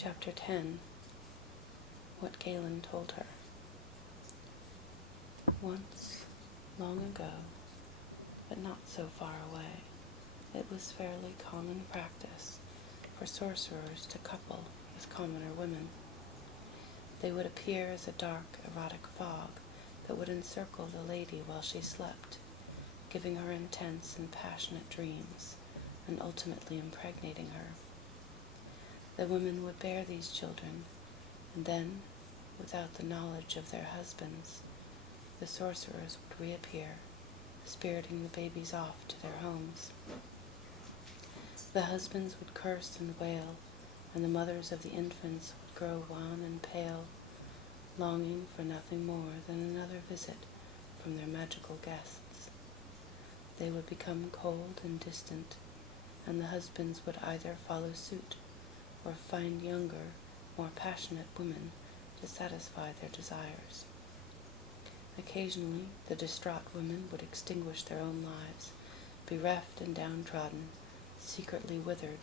Chapter 10. What Galen Told Her. Once, long ago, but not so far away, it was fairly common practice for sorcerers to couple with commoner women. They would appear as a dark, erotic fog that would encircle the lady while she slept, giving her intense and passionate dreams, and ultimately impregnating her. The women would bear these children, and then, without the knowledge of their husbands, the sorcerers would reappear, spiriting the babies off to their homes. The husbands would curse and wail, and the mothers of the infants would grow wan and pale, longing for nothing more than another visit from their magical guests. They would become cold and distant, and the husbands would either follow suit or find younger, more passionate women to satisfy their desires. Occasionally, the distraught women would extinguish their own lives, bereft and downtrodden, secretly withered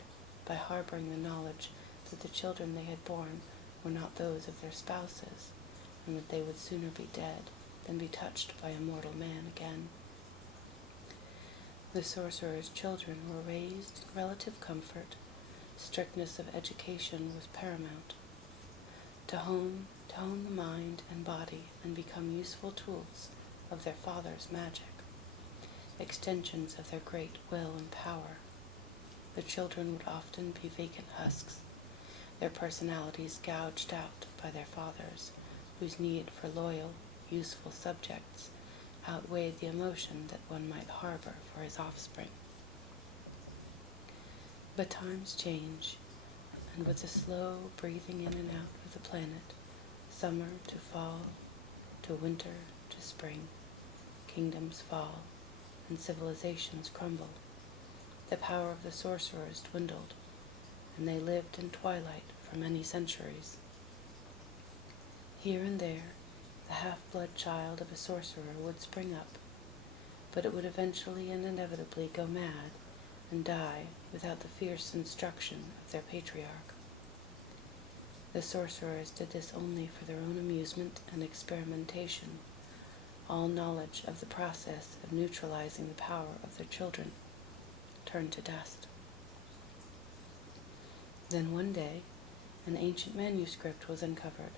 by harboring the knowledge that the children they had borne were not those of their spouses, and that they would sooner be dead than be touched by a mortal man again. The sorcerer's children were raised in relative comfort. Strictness of education was paramount. To hone the mind and body and become useful tools of their father's magic, extensions of their great will and power. The children would often be vacant husks, their personalities gouged out by their fathers, whose need for loyal, useful subjects outweighed the emotion that one might harbor for his offspring. But times change, and with the slow breathing in and out of the planet, summer to fall, to winter to spring, kingdoms fall, and civilizations crumble. The power of the sorcerers dwindled, and they lived in twilight for many centuries. Here and there, the half-blood child of a sorcerer would spring up, but it would eventually and inevitably go mad and die without the fierce instruction of their patriarch. The sorcerers did this only for their own amusement and experimentation. All knowledge of the process of neutralizing the power of their children turned to dust. Then one day, an ancient manuscript was uncovered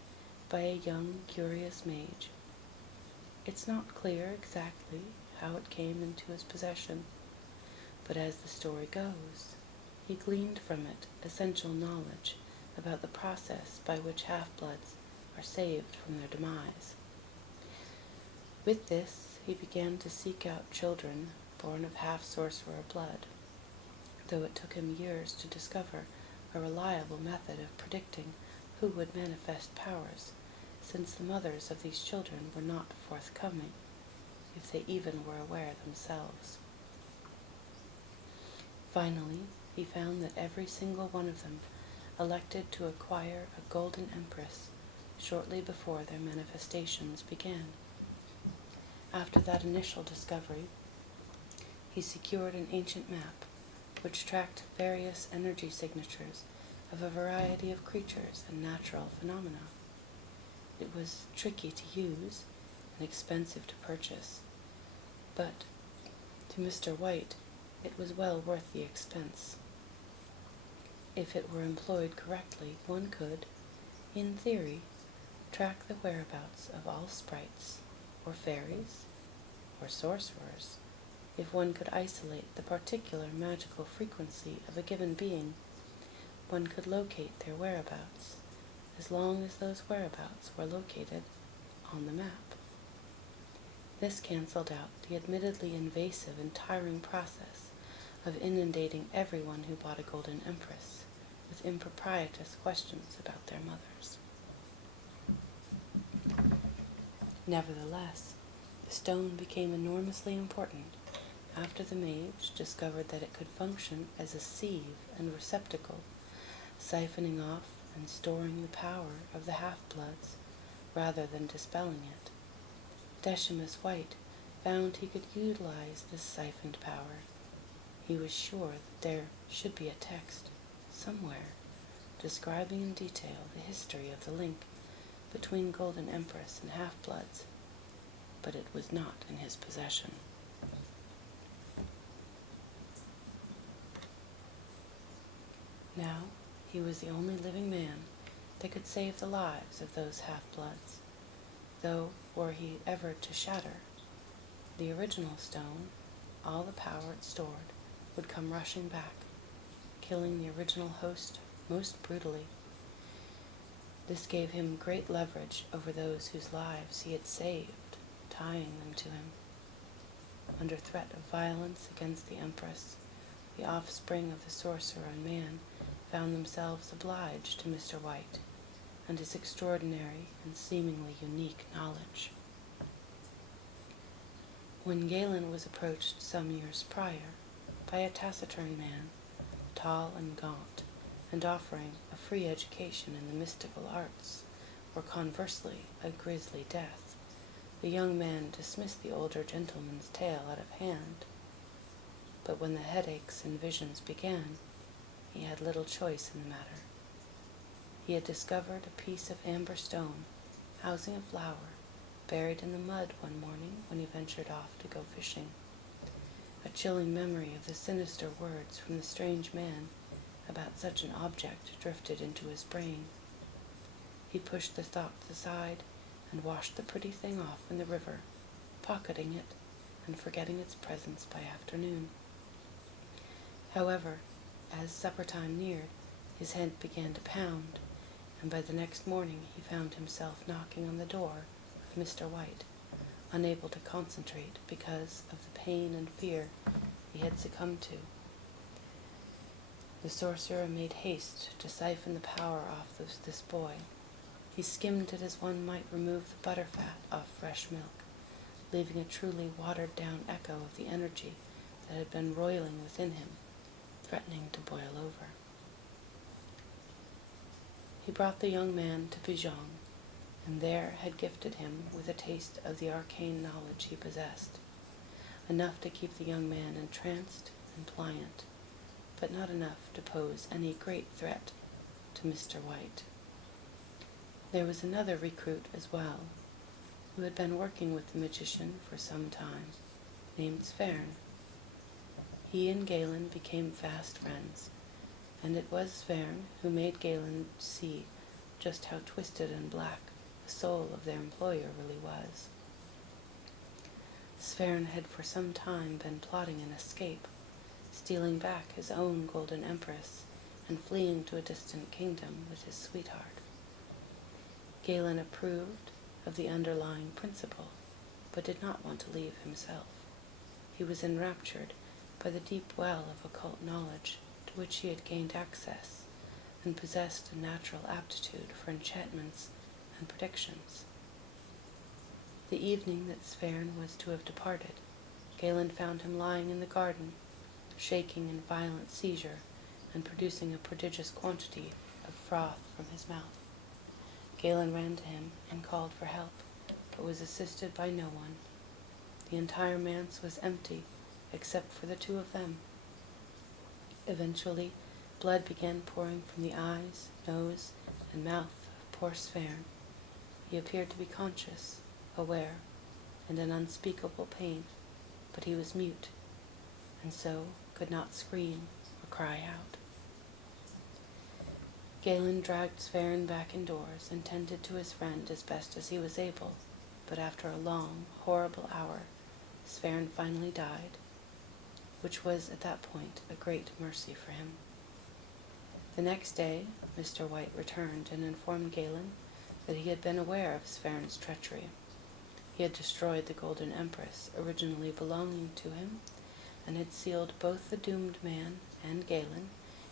by a young, curious mage. It's not clear exactly how it came into his possession, but as the story goes, he gleaned from it essential knowledge about the process by which half-bloods are saved from their demise. With this, he began to seek out children born of half-sorcerer blood, though it took him years to discover a reliable method of predicting who would manifest powers, since the mothers of these children were not forthcoming, if they even were aware themselves. Finally, he found that every single one of them elected to acquire a Golden Empress shortly before their manifestations began. After that initial discovery, he secured an ancient map which tracked various energy signatures of a variety of creatures and natural phenomena. It was tricky to use and expensive to purchase, but to Mr. White it was well worth the expense. If it were employed correctly, one could, in theory, track the whereabouts of all sprites, or fairies, or sorcerers. If one could isolate the particular magical frequency of a given being, one could locate their whereabouts, as long as those whereabouts were located on the map. This canceled out the admittedly invasive and tiring process of inundating everyone who bought a Golden Empress with improprietous questions about their mothers. Nevertheless, the stone became enormously important after the mage discovered that it could function as a sieve and receptacle, siphoning off and storing the power of the half-bloods rather than dispelling it. Decimus White found he could utilize this siphoned power. He was sure that there should be a text, somewhere, describing in detail the history of the link between Golden Empress and half-bloods, but it was not in his possession. Now he was the only living man that could save the lives of those half-bloods, though were he ever to shatter the original stone, all the power it stored would come rushing back, killing the original host most brutally. This gave him great leverage over those whose lives he had saved, tying them to him. Under threat of violence against the Empress, the offspring of the sorcerer and man found themselves obliged to Mr. White and his extraordinary and seemingly unique knowledge. When Galen was approached some years prior by a taciturn man, tall and gaunt, and offering a free education in the mystical arts, or conversely a grisly death, the young man dismissed the older gentleman's tale out of hand. But when the headaches and visions began, he had little choice in the matter. He had discovered a piece of amber stone housing a flower buried in the mud one morning when he ventured off to go fishing. A chilling memory of the sinister words from the strange man about such an object drifted into his brain. He pushed the thoughts aside and washed the pretty thing off in the river, pocketing it and forgetting its presence by afternoon. However, as supper time neared, his head began to pound, and by the next morning he found himself knocking on the door of Mr. White, unable to concentrate because of the pain and fear he had succumbed to. The sorcerer made haste to siphon the power off this boy. He skimmed it as one might remove the butterfat off fresh milk, leaving a truly watered-down echo of the energy that had been roiling within him, threatening to boil over. He brought the young man to Bijan, and there had gifted him with a taste of the arcane knowledge he possessed, enough to keep the young man entranced and pliant, but not enough to pose any great threat to Mr. White. There was another recruit as well, who had been working with the magician for some time, named Svern. He and Galen became fast friends, and it was Svern who made Galen see just how twisted and black the soul of their employer really was. Svern had for some time been plotting an escape, stealing back his own Golden Empress and fleeing to a distant kingdom with his sweetheart. Galen approved of the underlying principle, but did not want to leave himself. He was enraptured by the deep well of occult knowledge to which he had gained access, and possessed a natural aptitude for enchantments and predictions. The evening that Svern was to have departed, Galen found him lying in the garden, shaking in violent seizure and producing a prodigious quantity of froth from his mouth. Galen ran to him and called for help, but was assisted by no one. The entire manse was empty, except for the two of them. Eventually, blood began pouring from the eyes, nose, and mouth of poor Svern. He appeared to be conscious, aware, and in unspeakable pain, but he was mute, and so could not scream or cry out. Galen dragged Svern back indoors and tended to his friend as best as he was able, but after a long, horrible hour, Svern finally died, which was at that point a great mercy for him. The next day, Mr. White returned and informed Galen that he had been aware of Svern's treachery. He had destroyed the Golden Empress originally belonging to him, and had sealed both the doomed man and Galen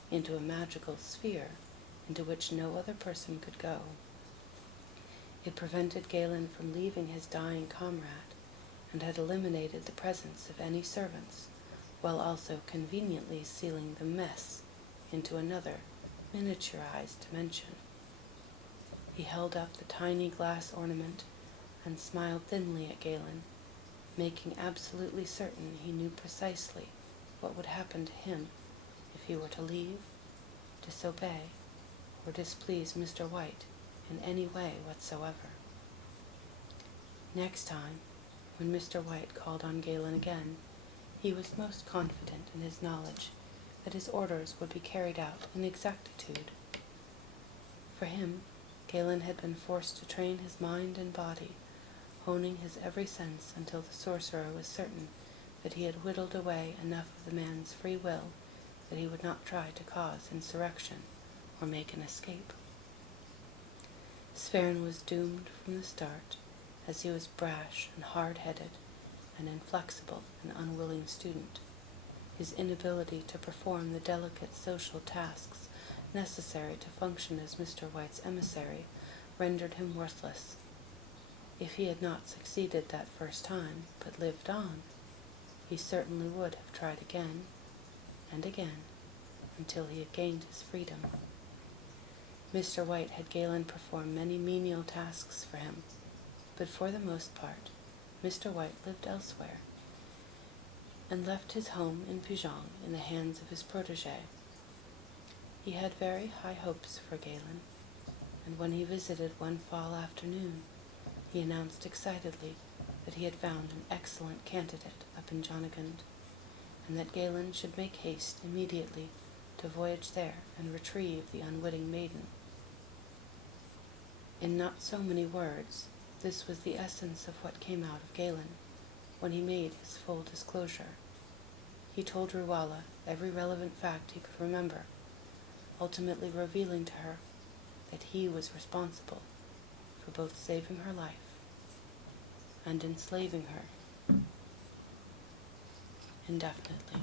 into a magical sphere into which no other person could go. It prevented Galen from leaving his dying comrade, and had eliminated the presence of any servants, while also conveniently sealing the mess into another, miniaturized dimension. He held up the tiny glass ornament and smiled thinly at Galen, making absolutely certain he knew precisely what would happen to him if he were to leave, disobey, or displease Mr. White in any way whatsoever. Next time, when Mr. White called on Galen again, he was most confident in his knowledge that his orders would be carried out in exactitude. For him, Galen had been forced to train his mind and body, honing his every sense until the sorcerer was certain that he had whittled away enough of the man's free will that he would not try to cause insurrection or make an escape. Swerin was doomed from the start, as he was brash and hard-headed, an inflexible and unwilling student. His inability to perform the delicate social tasks necessary to function as Mr. White's emissary rendered him worthless. If he had not succeeded that first time, but lived on, he certainly would have tried again and again until he had gained his freedom. Mr. White had Galen perform many menial tasks for him, but for the most part, Mr. White lived elsewhere, and left his home in Pujong in the hands of his protégé. He had very high hopes for Galen, and when he visited one fall afternoon, he announced excitedly that he had found an excellent candidate up in Jonagund, and that Galen should make haste immediately to voyage there and retrieve the unwitting maiden. In not so many words, this was the essence of what came out of Galen when he made his full disclosure. He told Ruwala every relevant fact he could remember, ultimately revealing to her that he was responsible for both saving her life and enslaving her indefinitely.